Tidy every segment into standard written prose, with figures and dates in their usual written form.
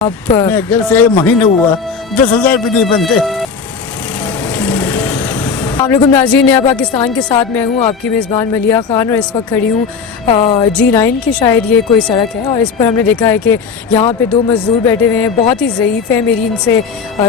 आप मैं घर से 1 महीने हुआ, 10,000 भी नहीं बनते। अस्सलामुअलैकुम नाज़रीन, नया पाकिस्तान के साथ मैं हूँ आपकी मेज़बान मलिया ख़ान और इस वक्त खड़ी हूँ G9 की शायद ये कोई सड़क है और इस पर हमने देखा है कि यहाँ पे 2 मज़दूर बैठे हुए हैं, बहुत ही ज़ईफ़ हैं। मेरी इनसे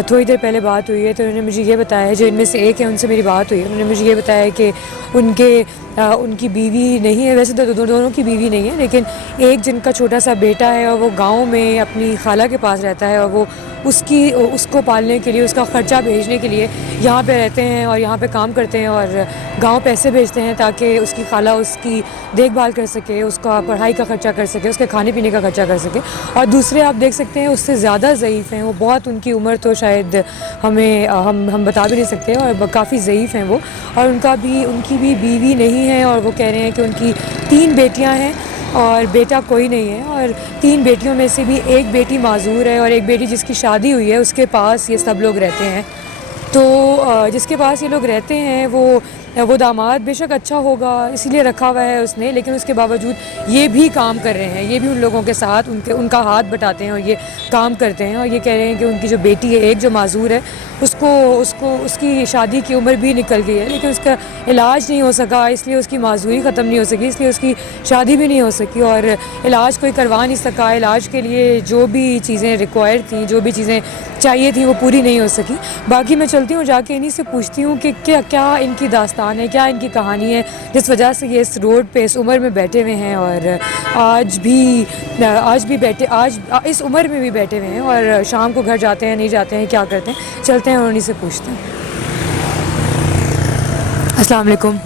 थोड़ी देर पहले बात हुई है तो उन्होंने मुझे ये बताया है, जो इनमें से एक है उनसे मेरी बात हुई है, उन्होंने मुझे ये बताया है कि उनकी बीवी नहीं है, वैसे तो दोनों की बीवी नहीं है, लेकिन एक जिनका छोटा सा बेटा है और वो गाँव में अपनी खाला के पास रहता है और वो उसको पालने के लिए, उसका ख़र्चा भेजने के लिए यहाँ पे रहते हैं और यहाँ पे काम करते हैं और गांव पैसे भेजते हैं ताकि उसकी खाला उसकी देखभाल कर सके, उसका पढ़ाई का ख़र्चा कर सके, उसके खाने पीने का ख़र्चा कर सके। और दूसरे आप देख सकते हैं उससे ज़्यादा ज़ईफ़ हैं, वो बहुत, उनकी उम्र तो शायद हम बता भी नहीं सकते और काफ़ी ज़ईफ़ हैं वो, और उनकी भी बीवी नहीं है और वो कह रहे हैं कि उनकी 3 बेटियाँ हैं और बेटा कोई नहीं है, और 3 बेटियों में से भी एक बेटी माजूर है और एक बेटी जिसकी शादी हुई है उसके पास ये सब लोग रहते हैं। तो जिसके पास ये लोग रहते हैं वो दामाद बेशक अच्छा होगा इसीलिए रखा हुआ है उसने, लेकिन उसके बावजूद ये भी काम कर रहे हैं, ये भी उन लोगों के साथ उनका हाथ बटाते हैं और ये काम करते हैं। और ये कह रहे हैं कि उनकी जो बेटी है, एक जो माजूर है, उसकी शादी की उम्र भी निकल गई है लेकिन उसका इलाज नहीं हो सका, इसलिए उसकी माजूरी ख़त्म नहीं हो सकी, इसलिए उसकी शादी भी नहीं हो सकी और इलाज कोई करवा नहीं सका। इलाज के लिए जो भी चीज़ें रिक्वायर्ड थी, जो भी चीज़ें चाहिए थी, वो पूरी नहीं हो सकी। बाकी मैं चलती हूँ, जाके इन्हीं से पूछती हूँ कि क्या इनकी दास्तान है, क्या इनकी कहानी है जिस वजह से ये इस रोड पे इस उम्र में बैठे हुए हैं और आज भी इस उम्र में भी बैठे हुए हैं और शाम को घर जाते हैं, नहीं जाते हैं, क्या करते हैं। चलते हैं और उन्हीं से पूछते हैं। अस्सलाम वालेकुम,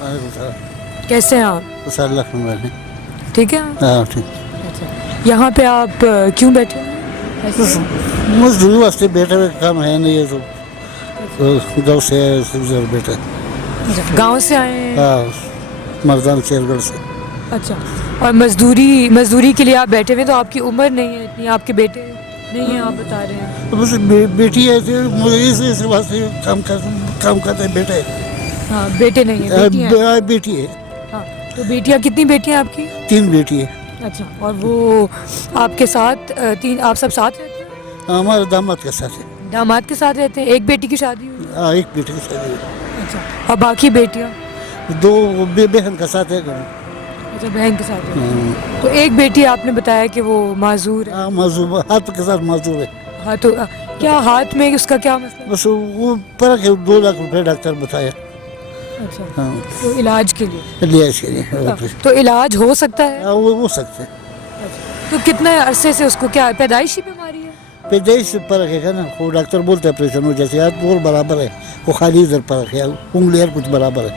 कैसे हैं आप? ठीक है आप? हाँ ठीक। अच्छा, यहाँ पे आप क्यों बैठे हैं? मजदूरी वास्ते बैठे हुए, काम है नहीं है तो गाँव से बैठे। गांव से आए हैं? हाँ, मर्दान शेरगढ़ से। अच्छा, और मजदूरी के लिए आप बैठे हुए, तो आपकी उम्र नहीं है इतनी, आपके बेटे नहीं है आप बता रहे हैं? तो बस बेटी है तो मुझे इस वास्ते काम करते हैं बेटे। हाँ, बेटे नहीं है, बेटी हैं। बेटी है। हाँ, तो बेटियाँ, कितनी बेटियाँ आपकी? 3 बेटी है। अच्छा, और वो आपके साथ 3, आप सब साथ रहते हैं? हमारे दामाद के साथ है। दामाद के साथ रहते हैं? एक बेटी की शादी हुई? हाँ, एक बेटी की शादी है। अच्छा, और बाकी बेटियाँ? 2 बहन का साथ है। अच्छा, बहन के साथ है। तो एक बेटी आपने बताया कि वो माजूर है? हाँ, माजूर, हाथ के साथ माजूर है। हाँ, तो क्या हाथ में उसका क्या मसला? बस वो फर्क है, 2 लाख रुपए डॉक्टर बताया। अच्छा, हाँ, तो इलाज के लिए? इलाज के लिए। तो इलाज हो सकता है? हाँ, वो हो सकते हैं। तो कितने अरसे से उसको, क्या पैदाइशी बीमारी है? पैदाइश से फर्क है ना, वो डॉक्टर बोलते हैं ऑपरेशन हो, जैसे हाथ और बराबर है, वो खाली इधर फर्क है, उंगली और कुछ बराबर है।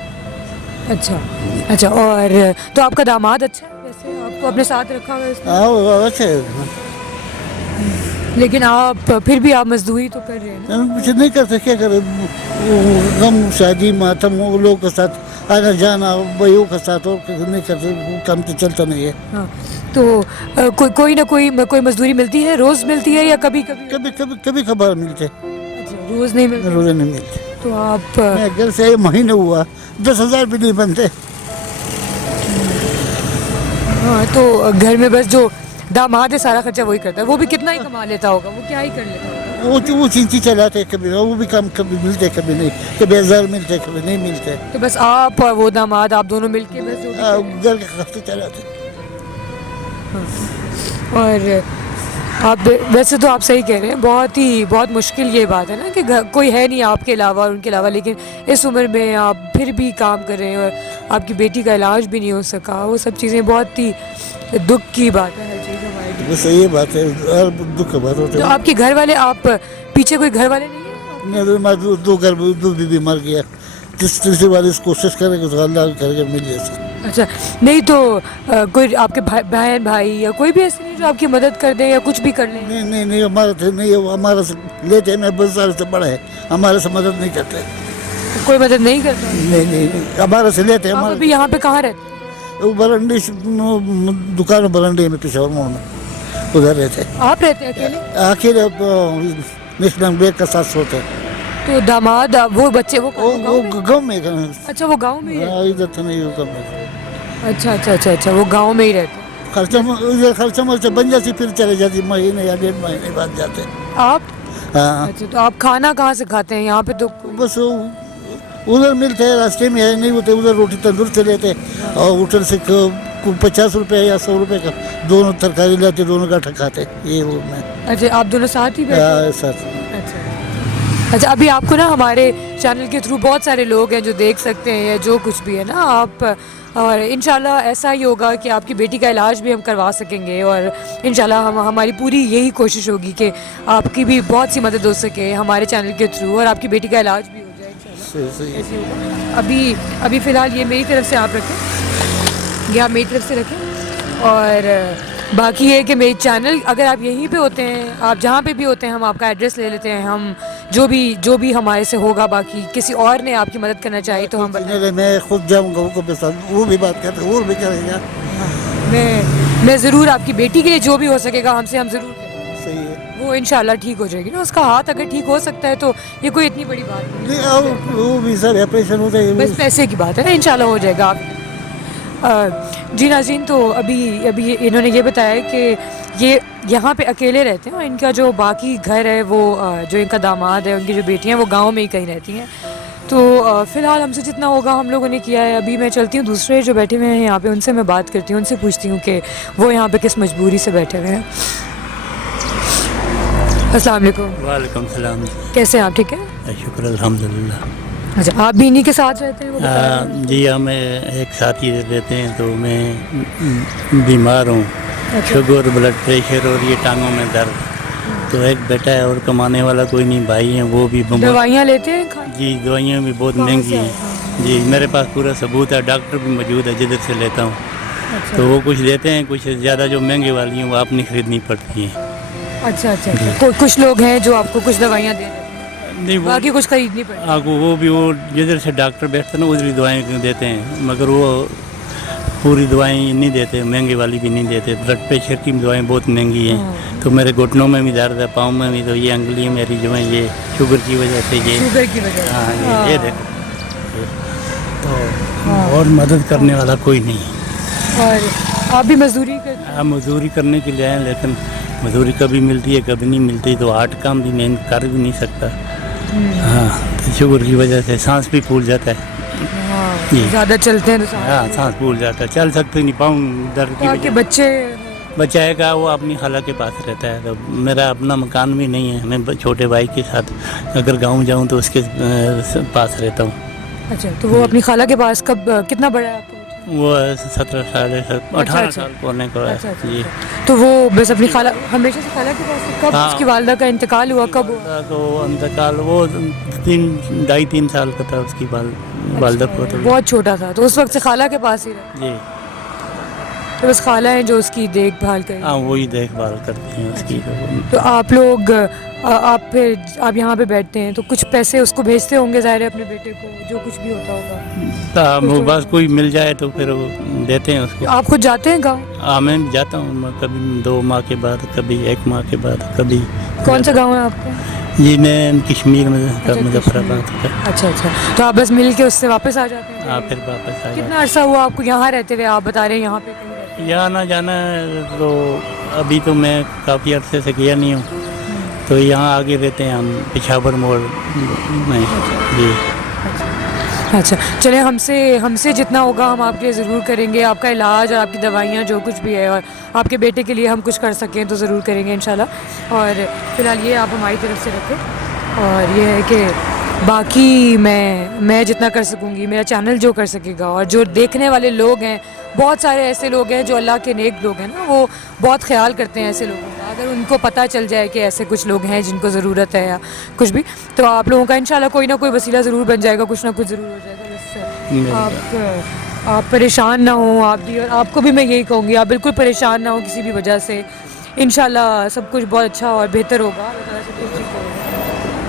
अच्छा, और तो आपका दामाद अच्छा है वैसे, आपको अपने साथ रखा हुआ है उसने? हाँ, वो अच्छा है। लेकिन आप फिर भी आप मजदूरी तो कर रहे हैं ना? हम कुछ नहीं करते, क्या करें, गम शादी मातम वो लोग के साथ आना जाना, भाइयों के साथ, और कुछ नहीं करते, वो काम तो चलता नहीं है। हाँ, तो कोई ना कोई मजदूरी मिलती है, रोज मिलती है या कभी कभी? कभी खबर मिलते। अच्छा, रोज नहीं मिलती? रोज नहीं मिलते। तो आप मैं घर से 1 महीने हुआ, 10,000 भी नहीं बनते। हाँ, तो घर में बस जो दामाद है सारा खर्चा वही करता है, वो भी कितना ही कमा लेता होगा, वो क्या ही कर लेता होगा? वो चिंची चलाते कभी, वो भी काम कभी मिलते कभी नहीं, कभी 1000 मिलते कभी नहीं मिलते। तो बस आप और वो दामाद, आप दोनों मिलके बस जो भी करें। घर का खर्च चलाते। और आप वैसे तो आप सही कह रहे हैं, बहुत मुश्किल ये बात है ना कि कोई है नहीं आपके अलावा और उनके अलावा, लेकिन इस उम्र में आप फिर भी काम कर रहे हैं और आपकी बेटी का इलाज भी नहीं हो सका, वो सब चीज़ें बहुत ही दुख की बात है, हर चीज़ हमारे लिए। बस ये बात है, और दुख की बात होती तो है। आपके घर वाले, आप पीछे कोई घर वाले नहीं है? 2 बीबी मर गया, तीसरी बार इस कोशिश करेंगे तो अल्लाह करके मिल जाए। अच्छा, नहीं तो कोई आपके बहन भाई या कोई भी ऐसे नहीं जो आपकी मदद कर दे या कुछ भी कर ले? नहीं, हमारा तो नहीं है, हमारा से लेते हैं, मैं 10 साल से बड़ा है, हमारे से मदद नहीं करते। कोई मदद नहीं करता? नहीं, हमारे से लेते हैं। आप अभी यहाँ पे कहाँ रहते हैं? वो बरंडी दुकान बरंडी में, पेशावर मोड़ में, उधर रहते हैं। आप रहते हैं अकेले? आखिर नेशनल बैंक का साथ सोते हैं। तो दामाद, वो बच्चे, वो गाँव में। अच्छा, वो गाँव में ही रहते हैं? इधर तो नहीं, गाँव में। अच्छा, वो गांव में ही रहते हैं। खर्चा वर्चा बन जाती, फिर चले जाती, महीने या 1.5 महीने बाद जाते। आप? हाँ, अच्छा, तो आप खाना कहाँ से खाते हैं यहाँ पे? तो बस उधर मिलते हैं, रास्ते में है नहीं होते, उधर रोटी तंदूर से लेते, और होटल से 50 रुपये या 100 रुपये का दोनों तरकारी लाते, दोनों का खाते, ये वो मैं। अच्छा, आप दोनों साथ ही बैठे हैं? साथ। अच्छा, अभी आपको ना हमारे चैनल के थ्रू बहुत सारे लोग हैं जो देख सकते हैं या जो कुछ भी है ना आप, और इंशाल्लाह ऐसा ही होगा कि आपकी बेटी का इलाज भी हम करवा सकेंगे, और इंशाल्लाह हमारी पूरी यही कोशिश होगी कि आपकी भी बहुत सी मदद हो सके हमारे चैनल के थ्रू, और आपकी बेटी का इलाज भी हो जाए इंशाल्लाह। ऐसे होगा। अभी फ़िलहाल ये मेरी तरफ से आप रखें, ये आप मेरी तरफ से रखें, और बाकी ये कि मेरे चैनल अगर आप यहीं पे होते हैं, आप जहाँ पे भी होते हैं, हम आपका एड्रेस ले लेते हैं, हम जो भी हमारे से होगा, बाकी किसी और ने आपकी मदद करना चाहिए तो हम मैं खुद जाऊँगा उनके साथ, वो भी बात करते, वो भी करेगा। मैं ज़रूर आपकी बेटी के लिए जो भी हो सकेगा हमसे हम ज़रूर करेंगे। सही है, वो इंशाल्लाह ठीक हो जाएगी ना, उसका हाथ अगर ठीक हो सकता है तो ये कोई इतनी बड़ी बात नहीं है। वो भी सर ऑपरेशन होता है, बस पैसे की बात है ना, इंशाल्लाह हो जाएगा। आप जी नाज़रीन, तो अभी इन्होंने ये बताया कि ये यहाँ पे अकेले रहते हैं, और इनका जो बाकी घर है वो जो इनका दामाद है, उनकी जो बेटियाँ हैं वो गांव में ही कहीं रहती हैं। तो फ़िलहाल हमसे जितना होगा हम लोगों ने किया है। अभी मैं चलती हूँ, दूसरे जो बैठे हुए हैं यहाँ पे उनसे मैं बात करती हूँ, उनसे पूछती हूँ कि वो यहाँ पे किस मजबूरी से बैठे हुए हैं। अस्सलाम वालेकुम। वालेकुम सलाम। कैसे हैं आप? ठीक है, शुक्र अल्हम्दुलिल्लाह। अच्छा, आप भी इन्हीं के साथ रहते हैं? वो बता रहे हैं। जी, हम एक साथ ही रहते हैं, तो मैं बीमार हूँ, शुगर, ब्लड प्रेशर और ये टांगों में दर्द। तो एक बेटा है और कमाने वाला कोई नहीं, भाई हैं वो भी दवाइयाँ लेते हैं? जी, दवाइयाँ भी बहुत महंगी हैं। जी, मेरे पास पूरा सबूत है, डॉक्टर भी मौजूद है जिधर से लेता हूँ। अच्छा। तो वो कुछ देते हैं, कुछ ज़्यादा जो महंगी वाली हैं वो अपनी खरीदनी पड़ती हैं। अच्छा। कुछ लोग हैं जो आपको कुछ दवाइयाँ दे देते हैं, नहीं, वो बाकी कुछ खरीदनी पड़ती है? आपको वो भी वो जिधर से डॉक्टर बैठते हैं ना उधर ही दवाएँ देते हैं, मगर वो पूरी दवाएं नहीं देते, महंगी वाली भी नहीं देते। ब्लड प्रेशर की दवाएं बहुत महंगी हैं। तो मेरे घुटनों में भी दर्द है, पाँव में भी, तो ये अंगुली मेरी जो है ये शुगर की वजह से, ये शुगर की वजह से। हाँ, ये देखो, तो और मदद करने वाला कोई नहीं है। और आप भी मजदूरी करते हैं? हाँ, मजदूरी करने के लिए आए, लेकिन मजदूरी कभी मिलती है कभी नहीं मिलती, तो आठ काम भी मैं कर भी नहीं सकता। हाँ, तो शुगर की वजह से सांस भी फूल जाता है। ज़्यादा चलते हैं तो हाँ, सांस फूल जाता है, चल सकते नहीं, पाँव दर्द की आपके वजह। बच्चा है का वो अपनी खाला के पास रहता है, तो मेरा अपना मकान भी नहीं है। मैं छोटे भाई के साथ अगर गांव जाऊं तो उसके पास रहता हूँ। अच्छा, तो वो अपनी खाला के पास कब, कितना बड़ा है आपका? वो 17 साल 18 साल होने को है। जी, तो वो बस अपनी खाला, हमेशा से खाला के पास है? कब उसकी वालदा का इंतकाल हुआ, कब हुआ? तो इंतकाल वो 2.5-3 साल का था उसकी वालदा को, तो बहुत छोटा था, तो उस वक्त से खाला के पास ही रहा? जी, तो बस खाला है जो उसकी देखभाल करें? हाँ, वही देखभाल करती हैं उसकी। तो आप लोग आप यहाँ पे बैठते हैं तो कुछ पैसे उसको भेजते होंगे ज़ाहिर है अपने बेटे को, जो कुछ भी होता होगा? वो बस कोई मिल जाए तो फिर वो देते हैं उसको। आप खुद जाते हैं गाँव? हाँ, मैं जाता हूँ, कभी 2 माह के बाद, कभी 1 माह के बाद, कभी। कौन सा गाँव है आपका? जी, मैं कश्मीर में, मुजफ्फराबाद का। अच्छा, तो आप बस मिल के उससे वापस आ जाते हैं? हाँ, फिर वापस आ कितना अरसा हुआ आपको यहाँ रहते हुए? आप बता रहे हैं यहाँ पे कहीं रहते हैं? यहाँ आना जाना तो अभी तो मैं काफ़ी अरसे से किया नहीं हूँ, तो यहाँ आगे रहते हैं हम, पेशावर मोड़ में। जी, अच्छा, चले, हमसे जितना होगा हम आपके लिए ज़रूर करेंगे, आपका इलाज और आपकी दवाइयाँ जो कुछ भी है, और आपके बेटे के लिए हम कुछ कर सकें तो ज़रूर करेंगे इंशाल्लाह। और फ़िलहाल ये आप हमारी तरफ से रखें, और ये है कि बाकी मैं जितना कर सकूँगी, मेरा चैनल जो कर सकेगा, और जो देखने वाले लोग हैं, बहुत सारे ऐसे लोग हैं जो अल्लाह के नेक लोग हैं ना, वो बहुत ख्याल करते हैं ऐसे लोगों का। अगर उनको पता चल जाए कि ऐसे कुछ लोग हैं जिनको ज़रूरत है या कुछ भी, तो आप लोगों का इंशाल्लाह कोई ना कोई वसीला ज़रूर बन जाएगा, कुछ ना कुछ ज़रूर हो जाएगा। बस आप परेशान ना हो, आप भी, और आपको भी मैं यही कहूँगी, आप बिल्कुल परेशान ना हो किसी भी वजह से। इंशाल्लाह सब कुछ बहुत अच्छा और बेहतर होगा।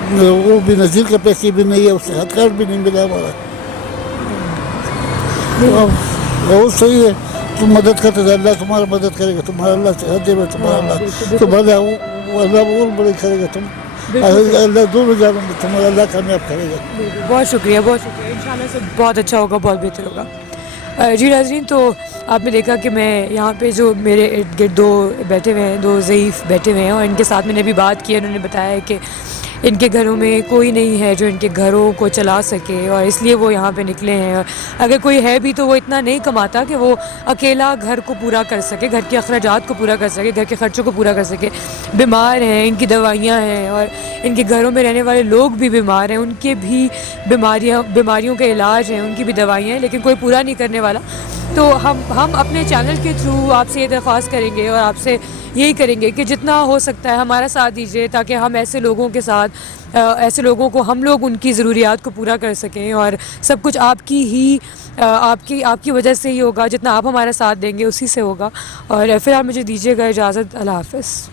वो भी नज़ीर का पैसे भी नहीं है, उससे हथ कार्ड भी नहीं मिला हमारा। बहुत सही है, तुम मदद करते थे, अल्लाह तुम्हारा मदद करेगा, तुम्हारा अल्लाह चाहते में तुम्हारा अल्लाह तुम्हारा अल्लाह और बड़ी करेगा, तुम अल्लाह दोनों जानों में तुम्हारा अल्लाह कामयाब करेगा। बहुत शुक्रिया, इंशाल्लाह सब बहुत अच्छा होगा, बहुत बेहतर होगा। جی ناظرین، تو آپ نے دیکھا کہ میں یہاں پہ جو میرے ارد گرد دو بیٹھے ہوئے ہیں، دو ضعیف بیٹھے ہوئے ہیں، اور ان کے ساتھ میں نے بھی بات کی. انہوں نے بتایا ہے کہ ان کے گھروں میں کوئی نہیں ہے جو ان کے گھروں کو چلا سکے، اور اس لیے وہ یہاں پہ نکلے ہیں. اور اگر کوئی ہے بھی تو وہ اتنا نہیں کماتا کہ وہ اکیلا گھر کو پورا کر سکے، گھر کے اخراجات کو پورا کر سکے، گھر کے خرچوں کو پورا کر سکے. بیمار ہیں، ان کی دوائیاں ہیں، اور ان کے گھروں میں رہنے والے لوگ بھی بیمار ہیں، ان کے بھی بیماریوں کے علاج ہیں، ان کی بھی دوائیاں ہیں، لیکن کوئی پورا نہیں کرنے والا. تو ہم اپنے چینل کے تھرو آپ سے یہ درخواست کریں گے اور آپ سے یہی کریں گے کہ جتنا ہو سکتا ہے ہمارا ساتھ دیجیے، تاکہ ہم ایسے لوگوں کے ساتھ ایسے لوگوں کو ہم لوگ ان کی ضروریات کو پورا کر سکیں. اور سب کچھ آپ کی وجہ سے ہی ہوگا. جتنا آپ ہمارا ساتھ دیں گے اسی سے ہوگا. اور فی الحال مجھے دیجیے گا اجازت. اللہ حافظ.